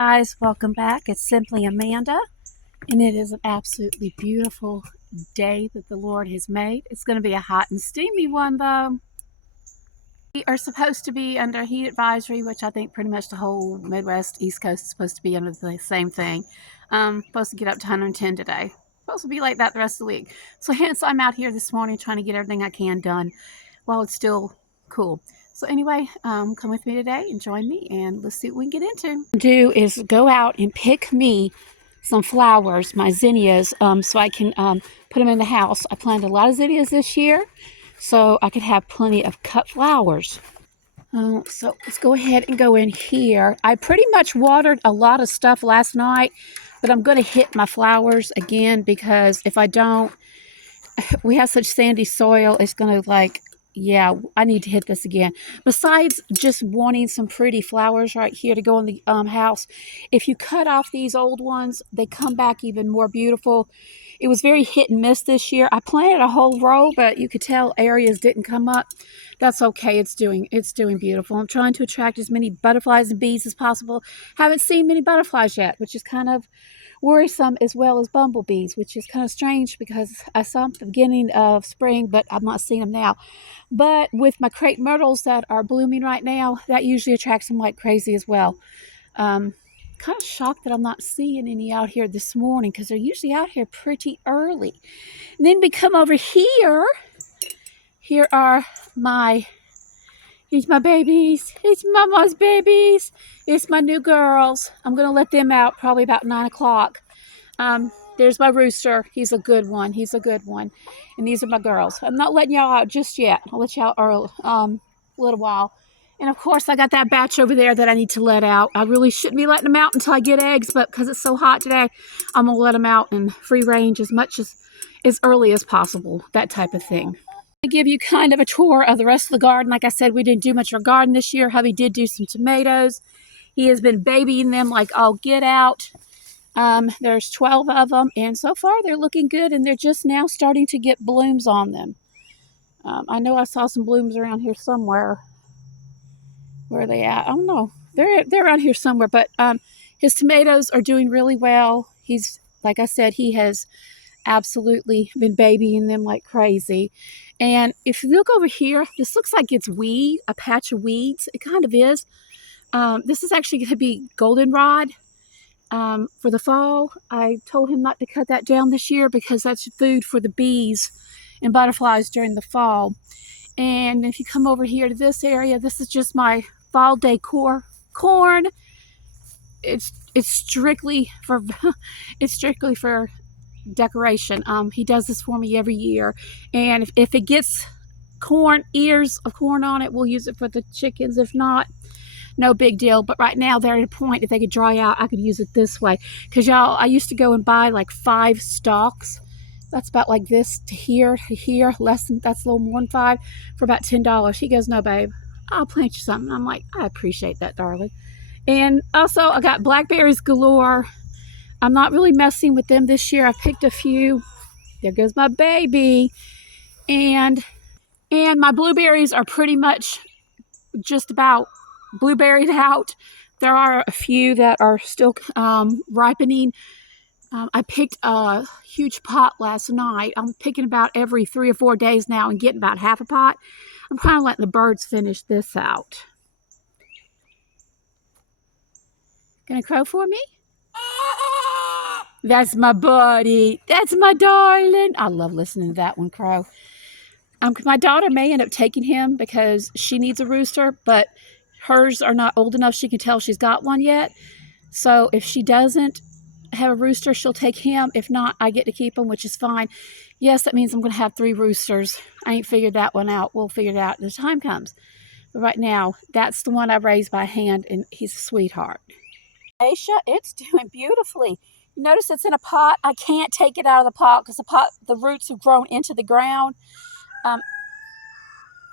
Guys, welcome back. It's Simply Amanda, and it is an absolutely beautiful day that the Lord has made. It's going to be a hot and steamy one, though. We are supposed to be under heat advisory, which I think pretty much the whole Midwest, East Coast is supposed to be under the same thing. Supposed to get up to 110 today. Supposed to be like that the rest of the week. So hence I'm out here this morning trying to get everything I can done while it's still cool. So anyway, come with me today and join me, and let's see what we can get into. Do is go out and pick me some flowers, my zinnias, so I can put them in the house. I planted a lot of zinnias this year, so I could have plenty of cut flowers. So let's go ahead and go in here. I pretty much watered a lot of stuff last night, but I'm going to hit my flowers again because if I don't, we have such sandy soil, it's going to yeah, I need to hit this again. Besides just wanting some pretty flowers right here to go in the house, if you cut off these old ones, they come back even more beautiful. It was very hit and miss this year. I planted a whole row, but you could tell areas didn't come up. That's okay. It's doing beautiful. I'm trying to attract as many butterflies and bees as possible. Haven't seen many butterflies yet, which is kind of worrisome, as well as bumblebees, which is kind of strange because I saw them at the beginning of spring, but I'm not seeing them now. But with my crepe myrtles that are blooming right now, that usually attracts them like crazy as well. Kind of shocked that I'm not seeing any out here this morning because they're usually out here pretty early. And then we come over here. Here are here's my babies. It's Mama's babies. It's my new girls. I'm going to let them out probably about 9 o'clock. There's my rooster. He's a good one. He's a good one. And these are my girls. I'm not letting y'all out just yet. I'll let y'all out a little while. And of course, I got that batch over there that I need to let out. I really shouldn't be letting them out until I get eggs, but because it's so hot today, I'm going to let them out in free range as early as possible, that type of thing. To give you kind of a tour of the rest of the garden. Like I said, we didn't do much of our garden this year. Hubby did do some tomatoes. He has been babying them like all get out. There's 12 of them, and so far they're looking good, and they're just now starting to get blooms on them. I know I saw some blooms around here somewhere. Where are they at? I don't know. They're around here somewhere, but his tomatoes are doing really well. Like I said, he has absolutely been babying them like crazy. And if you look over here, this looks like it's a patch of weeds. It kind of is. This is actually going to be goldenrod for the fall. I told him not to cut that down this year because that's food for the bees and butterflies during the fall. And if you come over here to this area, this is just my fall decor corn. It's strictly for decoration. He does this for me every year, and if it gets ears of corn on it, we'll use it for the chickens. If not, no big deal. But right now they're at a point, if they could dry out, I could use it this way, because y'all, I used to go and buy like 5 stalks. That's about like this to here, that's a little more than 5, for about $10. He goes, no babe, I'll plant you something. I'm like, I appreciate that, darling. And also I got blackberries galore. I'm not really messing with them this year. I picked a few. There goes my baby. And my blueberries are pretty much just about blueberried out. There are a few that are still ripening. I picked a huge pot last night. I'm picking about every 3 or 4 days now and getting about half a pot. I'm kind of letting the birds finish this out. Gonna crow for me? That's my buddy. That's my darling. I love listening to that one crow. My daughter may end up taking him because she needs a rooster, but hers are not old enough. She can tell she's got one yet. So if she doesn't have a rooster, she'll take him. If not, I get to keep him, which is fine. Yes, that means I'm going to have 3 roosters. I ain't figured that one out. We'll figure it out as the time comes. But right now, that's the one I raised by hand, and he's a sweetheart. Aisha, it's doing beautifully. Notice it's in a pot. I can't take it out of the pot because the roots have grown into the ground.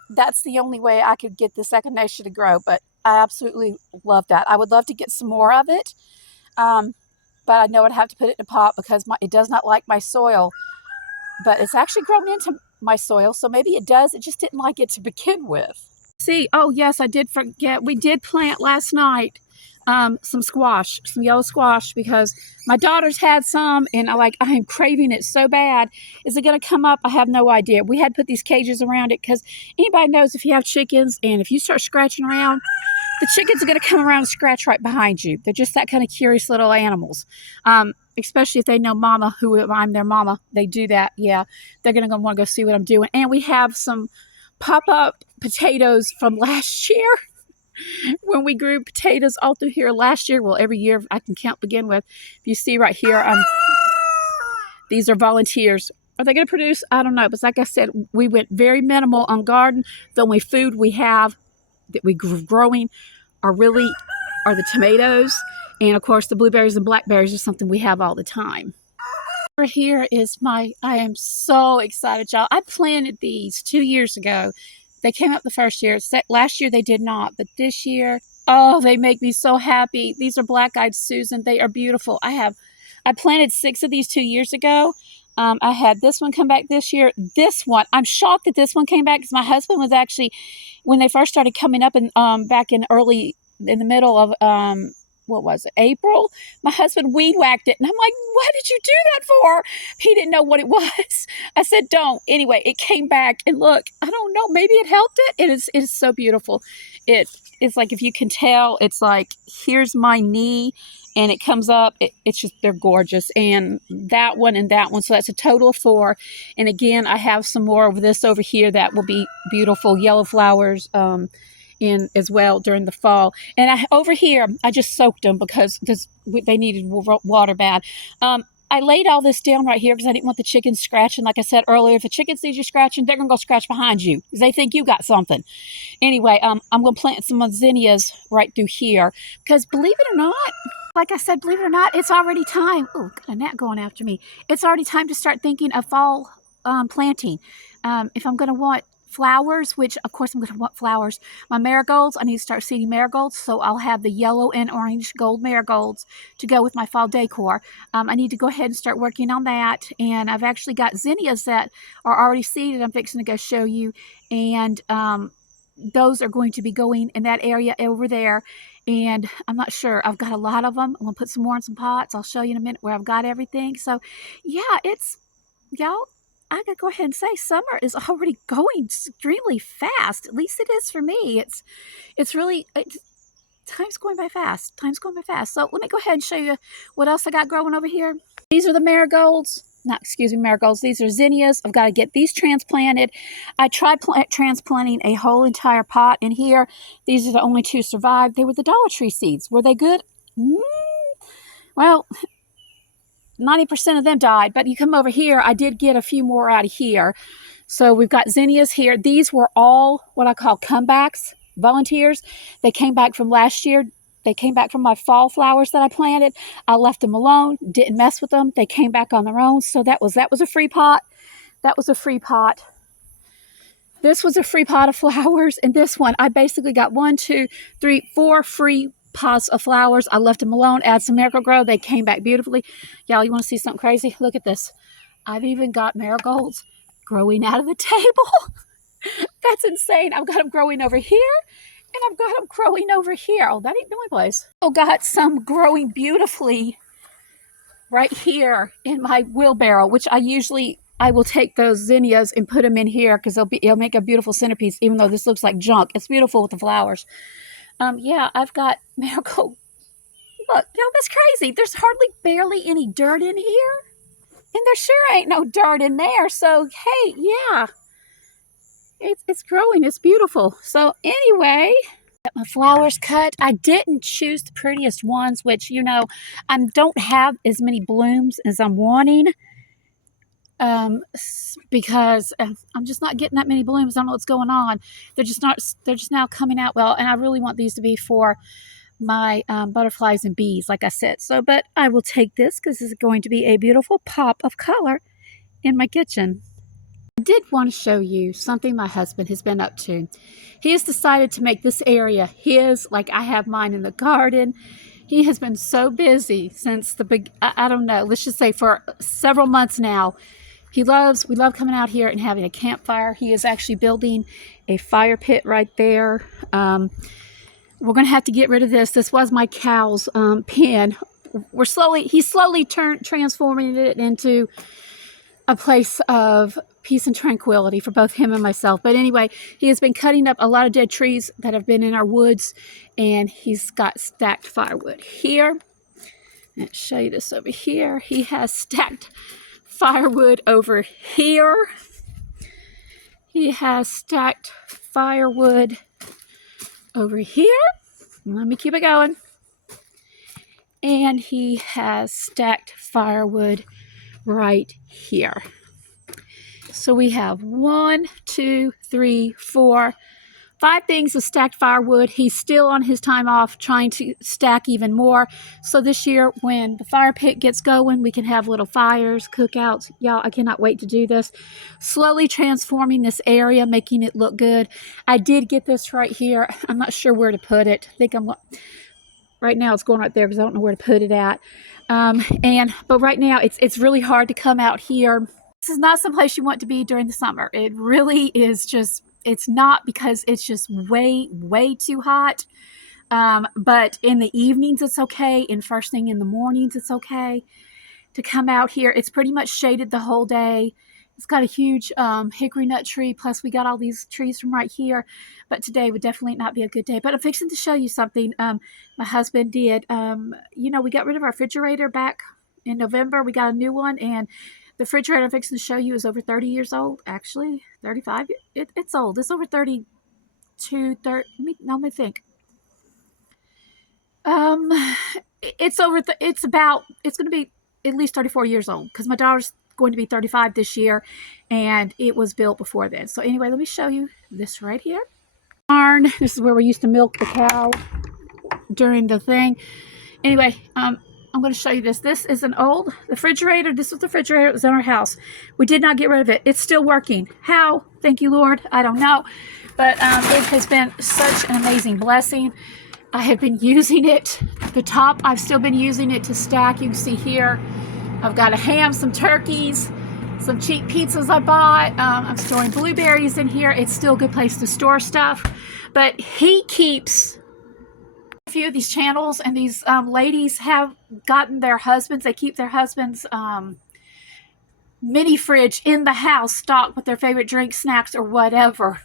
That's the only way I could get this echinacea to grow, but I absolutely love that. I would love to get some more of it, but I know I'd have to put it in a pot because it does not like my soil, but it's actually grown into my soil, so maybe it does. It just didn't like it to begin with. See, oh yes, I did forget. We did plant last night some squash, some yellow squash, because my daughter's had some and I am craving it so bad. Is it going to come up? I have no idea. We had to put these cages around it because anybody knows if you have chickens and if you start scratching around, the chickens are going to come around and scratch right behind you. They're just that kind of curious little animals. Especially if they know mama, who I'm their mama. They do that. Yeah, they're going to want to go see what I'm doing. And we have some pop-up potatoes from last year when we grew potatoes all through here last year. Well, every year I can count begin with. If you see right here, these are volunteers. Are they going to produce? I don't know. But like I said, we went very minimal on garden. The only food we have that we growing are the tomatoes. And of course, the blueberries and blackberries are something we have all the time. Over here is I am so excited, y'all. I planted these 2 years ago. They came up the first year. Last year they did not, but this year, oh, they make me so happy. These are black-eyed Susan. They are beautiful. I planted 6 of these 2 years ago. I had this one come back this year. This one, I'm shocked that this one came back because my husband was actually, when they first started coming up in back in the middle of what was it, April, my husband weed whacked it. And I'm like, what did you do that for? He didn't know what it was. I said, don't. Anyway, it came back. And look, I don't know, maybe it helped it. It is so beautiful. It's like, if you can tell, it's like, here's my knee. And it comes up. It's just, they're gorgeous. And that one and that one. So that's a total of 4. And again, I have some more of this over here that will be beautiful yellow flowers in as well during the fall. And over here, I just soaked them because they needed water bad. I laid all this down right here because I didn't want the chickens scratching. Like I said earlier, if a chicken sees you scratching, they're going to go scratch behind you because they think you got something. Anyway, I'm going to plant some zinnias right through here because believe it or not, like I said, believe it or not, it's already time. Oh, got a gnat going after me. It's already time to start thinking of fall planting. If I'm going to want flowers, which of course I'm going to want flowers. My marigolds, I need to start seeding marigolds, so I'll have the yellow and orange gold marigolds to go with my fall decor. I need to go ahead and start working on that, and I've actually got zinnias that are already seeded. I'm fixing to go show you, and those are going to be going in that area over there, and I'm not sure. I've got a lot of them. I'm going to put some more in some pots. I'll show you in a minute where I've got everything. So yeah, y'all, I gotta go ahead and say summer is already going extremely fast. At least it is for me. Time's going by fast. Time's going by fast. So let me go ahead and show you what else I got growing over here. These are the marigolds. Marigolds. These are zinnias. I've got to get these transplanted. I tried transplanting a whole entire pot in here. These are the only 2 survived. They were the Dollar Tree seeds. Were they good? Well, 90% of them died, but you come over here, I did get a few more out of here. So we've got zinnias here. These were all what I call comebacks, volunteers. They came back from last year. They came back from my fall flowers that I planted. I left them alone, didn't mess with them. They came back on their own. So that was a free pot. That was a free pot. This was a free pot of flowers. And this one, I basically got 1, 2, 3, 4 free pots of flowers. I left them alone, add some Miracle-Gro. They came back beautifully. Y'all, you want to see something crazy? Look at this. I've even got marigolds growing out of the table. That's insane. I've got them growing over here, and I've got them growing over here. Oh, that ain't the only place. I've got some growing beautifully right here in my wheelbarrow, which I will take those zinnias and put them in here because it'll make a beautiful centerpiece, even though this looks like junk. It's beautiful with the flowers. Yeah, I've got marigold. Look, y'all, that's crazy. There's barely any dirt in here. And there sure ain't no dirt in there. So, hey, yeah. It's growing. It's beautiful. So, anyway, got my flowers cut. I didn't choose the prettiest ones, which, I don't have as many blooms as I'm wanting. Because I'm just not getting that many blooms. I don't know what's going on. They're just now coming out well, and I really want these to be for my butterflies and bees, like I said. So, but I will take this because this is going to be a beautiful pop of color in my kitchen. I did want to show you something my husband has been up to. He has decided to make this area his, like I have mine in the garden. He has been so busy since I don't know, let's just say for several months now. We love coming out here and having a campfire. He is actually building a fire pit right there. we're going to have to get rid of this. This was my cow's pen. He's slowly transforming it into a place of peace and tranquility for both him and myself. But anyway, he has been cutting up a lot of dead trees that have been in our woods, and he's got stacked firewood here. Let's show you this over here. He has stacked firewood over here. He has stacked firewood over here. Let me keep it going. And he has stacked firewood right here. So we have 1, 2, 3, 4, 5 things of stacked firewood. He's still on his time off trying to stack even more. So this year, when the fire pit gets going, we can have little fires, cookouts. Y'all, I cannot wait to do this. Slowly transforming this area, making it look good. I did get this right here. I'm not sure where to put it. I think right now it's going right there because I don't know where to put it at. But right now it's really hard to come out here. This is not someplace you want to be during the summer. It really is just, it's not, because it's just way, way too hot. But in the evenings, it's okay. And first thing in the mornings, it's okay to come out here. It's pretty much shaded the whole day. It's got a huge hickory nut tree. Plus, we got all these trees from right here. But today would definitely not be a good day. But I'm fixing to show you something my husband did. You know, we got rid of our refrigerator back in November. We got a new one. And the refrigerator I'm fixing to show you is over 30 years old. Actually, 35. It's old. It's over 32, 30. Let me think. It's going to be at least 34 years old, because my daughter's going to be 35 this year, and it was built before then. So anyway, let me show you this right here. Barn. This is where we used to milk the cow during the thing. Anyway, I'm going to show you this. This is an old refrigerator. This was the refrigerator that was in our house. We did not get rid of it. It's still working. How? Thank you, Lord. I don't know. But it has been such an amazing blessing. I have been using it. The top, I've still been using it to stack. You can see here, I've got a ham, some turkeys, some cheap pizzas I bought. I'm storing blueberries in here. It's still a good place to store stuff. But he keeps a few of these channels, and these ladies have gotten their husbands. They keep their husbands' mini fridge in the house stocked with their favorite drinks, snacks, or whatever.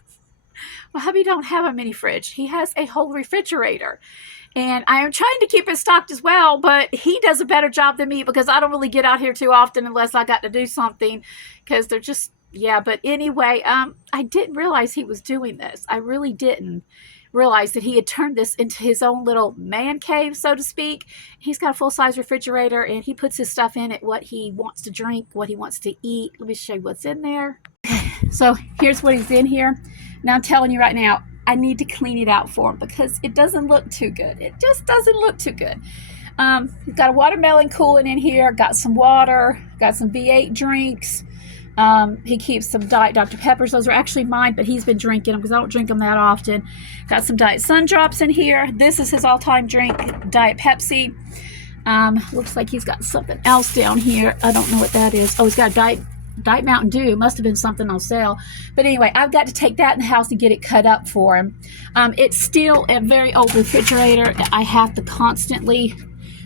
Well, hubby don't have a mini fridge. He has a whole refrigerator. And I am trying to keep it stocked as well, but he does a better job than me, because I don't really get out here too often unless I got to do something, because they're just, yeah. But anyway, I didn't realize he was doing this. I really didn't realize that he had turned this into his own little man cave, so to speak. He's got a full-size refrigerator, and he puts his stuff in it, what he wants to drink, what he wants to eat. Let me show you what's in there. So here's what is in here. Now I'm telling you right now, I need to clean it out for him, because it doesn't look too good. It just doesn't look too good. He's got a watermelon cooling in here, got some water, got some V8 drinks. He keeps some Diet Dr. Peppers. Those are actually mine, but he's been drinking them because I don't drink them that often. Got some Diet Sun Drops in here. This is his all-time drink, Diet Pepsi. Looks like he's got something else down here. I don't know what that is. Oh, he's got a Diet Mountain Dew. Must have been something on sale. But anyway, I've got to take that in the house and get it cut up for him. It's still a very old refrigerator. I have to constantly,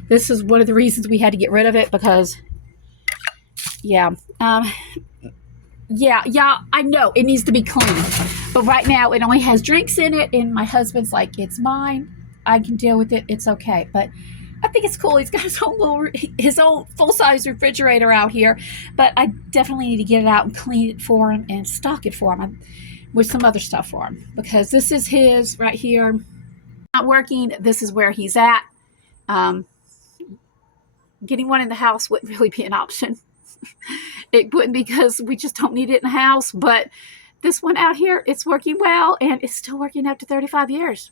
this is one of the reasons we had to get rid of it, because yeah, I know it needs to be cleaned, but right now it only has drinks in it, and my husband's like, it's mine, I can deal with it, it's okay. But I think it's cool. He's got his own full-size refrigerator out here, but I definitely need to get it out and clean it for him and stock it for him with some other stuff for him, because this is his right here. Not working. This is where he's at. Getting one in the house wouldn't really be an option. It wouldn't, because we just don't need it in the house. But this one out here, it's working well, and it's still working after 35 years.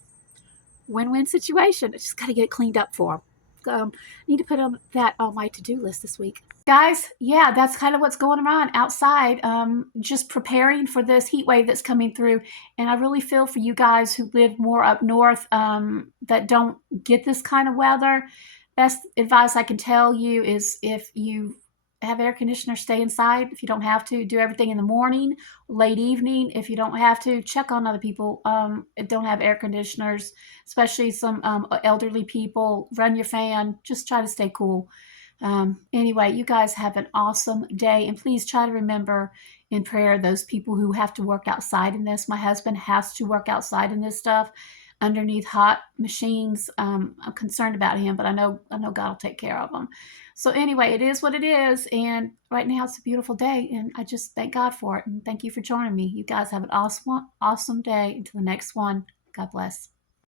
Win-win situation. I just got to get it cleaned up for him. Need to put that on my to-do list this week. Guys, yeah, that's kind of what's going on outside. Just preparing for this heat wave that's coming through. And I really feel for you guys who live more up north that don't get this kind of weather. Best advice I can tell you is, if you have air conditioners, stay inside if you don't have to. Do everything in the morning, late evening if you don't have to. Check on other people that don't have air conditioners, especially some elderly people. Run your fan. Just try to stay cool. Anyway, you guys have an awesome day, and please try to remember in prayer those people who have to work outside in this. My husband has to work outside in this stuff underneath hot machines. I'm concerned about him, but I know God will take care of him. So anyway, it is what it is, and right now it's a beautiful day, and I just thank God for it, and thank you for joining me. You guys have an awesome day. Until the next one, God bless.